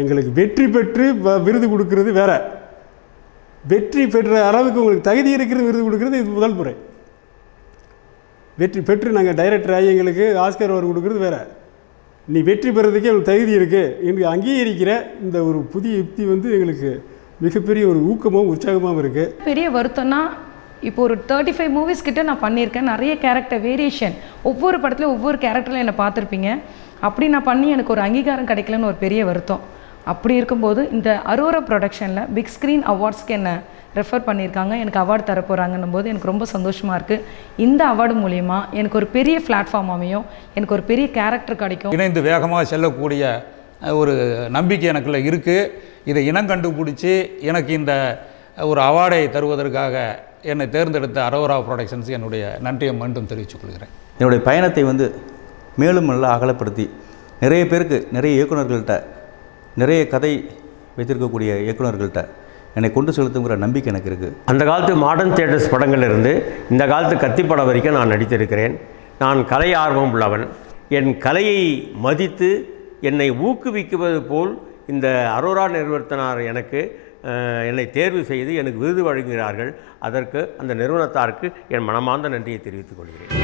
எங்களுக்கு வெற்றி பெற்று விருது கொடுக்கறது வேற, வெற்றி பெற்ற அளவுக்கு உங்களுக்கு தகுதி இருக்கிறது விருது கொடுக்கறது இது முதல் முறை. வெற்றி பெற்று நாங்கள் டைரக்டர் ஆகி எங்களுக்கு ஆஸ்கர் அவார்டு கொடுக்கறது வேற. நீ வெற்றி பெறதுக்கே உங்களுக்கு தகுதி இருக்குது என்று அங்கீகரிக்கிற இந்த ஒரு புதிய யுக்தி எங்களுக்கு மிகப்பெரிய ஒரு ஊக்கமும் உற்சாகமாகவும் இருக்குது. பெரிய வருத்தம்னா இப்போ ஒரு 35 மூவிஸ் கிட்ட நான் பண்ணியிருக்கேன். நிறைய கேரக்டர் வேரியேஷன், ஒவ்வொரு படத்துலையும் ஒவ்வொரு கேரக்டரில் என்னை பார்த்துருப்பீங்க. அப்படி நான் பண்ணி எனக்கு ஒரு அங்கீகாரம் கிடைக்கலன்னு ஒரு பெரிய வருத்தம். அப்படி இருக்கும்போது இந்த அரோரா ப்ரொடக்ஷனில் பிக் ஸ்க்ரீன் அவார்ட்ஸ்க்கு என்னை ரெஃபர் பண்ணியிருக்காங்க, எனக்கு அவார்டு தரப்போகிறாங்கன்னும் போது எனக்கு ரொம்ப சந்தோஷமாக இருக்குது. இந்த அவார்டு மூலிமா எனக்கு ஒரு பெரிய பிளாட்ஃபார்ம் அமையும், எனக்கு ஒரு பெரிய கேரக்டர் கிடைக்கும். இணைந்து வேகமாக செல்லக்கூடிய ஒரு நம்பிக்கை எனக்குள்ள இருக்குது. இதை இனம் கண்டுபிடிச்சி எனக்கு இந்த ஒரு அவார்டை தருவதற்காக என்னை தேர்ந்தெடுத்த அரோரா ப்ரொடக்ஷன்ஸ் என்னுடைய நன்றியை மீண்டும் தெரிவித்துக் கொள்கிறேன். என்னுடைய பயணத்தை மேலும் நல்லா அகலப்படுத்தி நிறைய பேருக்கு, நிறைய இயக்குநர்கள்ட்ட, நிறைய கதை வைத்திருக்கக்கூடிய இயக்குநர்கள்ட்ட என்னை கொண்டு செலுத்துங்கிற நம்பிக்கை எனக்கு இருக்குது. அந்த காலத்து மாடர்ன் தியேட்டர்ஸ் படங்களிலிருந்து இந்த காலத்து கத்திப்படம் வரைக்கும் நான் நடித்திருக்கிறேன். நான் கலை ஆர்வம் உள்ளவன். என் கலையை மதித்து என்னை ஊக்குவிக்குவது போல் இந்த அரோரா நிறுவனத்தினார் என்னை தேர்வு செய்து எனக்கு விருது வழங்குகிறார்கள். அதற்கு அந்த நிறுவனத்தாருக்கு என் மனமார்ந்த நன்றியை தெரிவித்துக் கொள்கிறேன்.